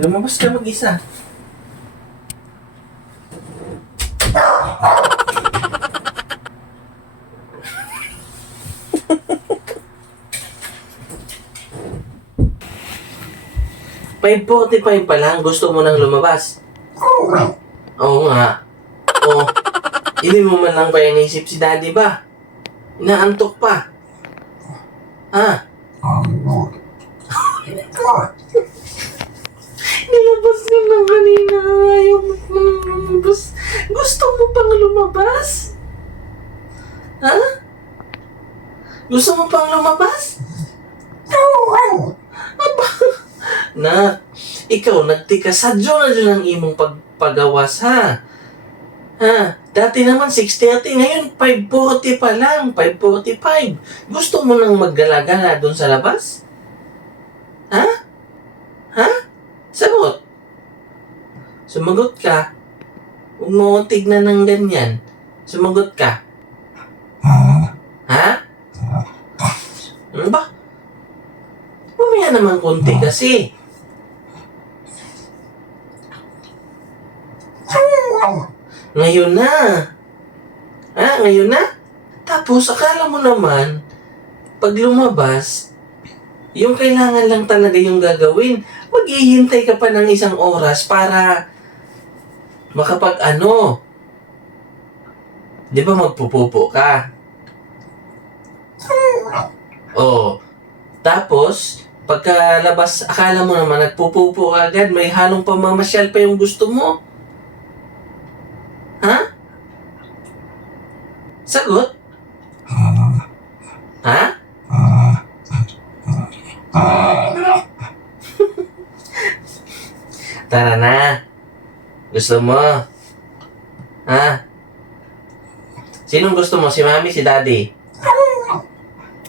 Lumabas ka mag-isa. $5.45 pa lang, gusto mo nang lumabas? Oo nga. Oo. Hindi mo man lang ba inisip si daddy ba? Inaantok pa. Ha? Nilabas ka lang kanina. Ayaw mo pang lumabas. Gusto mo pang lumabas? Ha? Gusto mo pang lumabas? Aba, na, ikaw nagtikas sadyo na dyan ang imong pagpagawas ha. Ha? Dati naman 6:30, ngayon 5:40 pa lang, 5:45. Gusto mo nang maggala-gala doon sa labas? Ha? Ha? Sagot. Sumagot ka. Huwag mo akong tignan ng ganyan. Sumagot ka. Ha? Ano ba? Mamaya naman konti kasi. Ngayon na. Ha? Ngayon na? Tapos, akala mo naman, pag lumabas, yung kailangan lang talaga yung gagawin. Maghihintay ka pa ng 1 oras para makapag-ano. Di ba magpupupo ka? Oo. Tapos, pagkalabas, akala mo naman nagpupupo ka agad, may halong pamamasyal pa yung gusto mo. Ha? Sagot? Ha? Tara na. Gusto mo? Ha? Sinong gusto mo? Si mami, si daddy?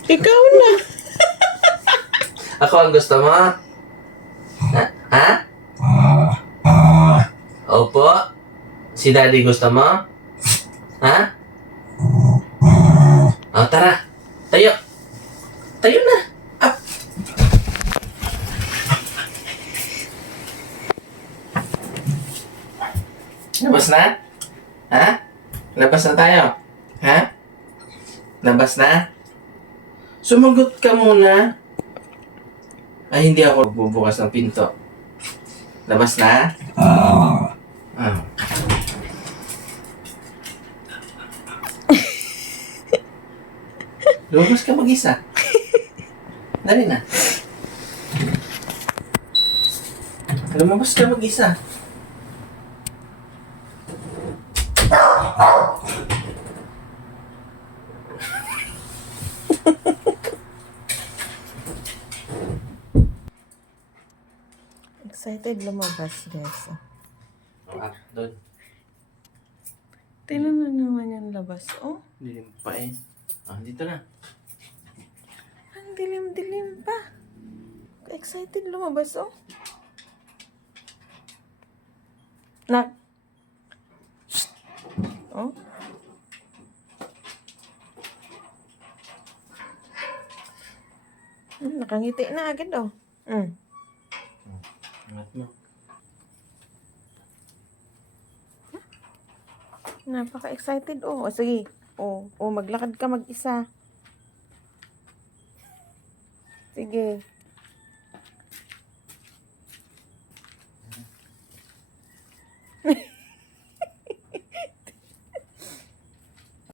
Ikaw na. Ako ang gusto mo? Ha? Ha? Opo. Si daddy gusto mo? Ha? O, tara. Tayo. Tayo na. Up. Labas na? Ha? Labas na tayo? Ha? Labas na? Sumagot ka muna. Ay, hindi ako bubukas ng pinto. Labas na? Ah. Lumabas ka mag-isa. Dali na. Lumabas ka mag-isa. Excited lumabas, guys. Doon. Tingnan na naman yung labas. Oh, Dilim pa eh. Dito na. ang dilim-dilim pa. Excited lumabas, oh. Nak. Shh. Oh. Nakangiti na agad, oh. Angat mo. Napaka-excited, oh. O, sige. Oh, maglakad ka mag-isa. Sige.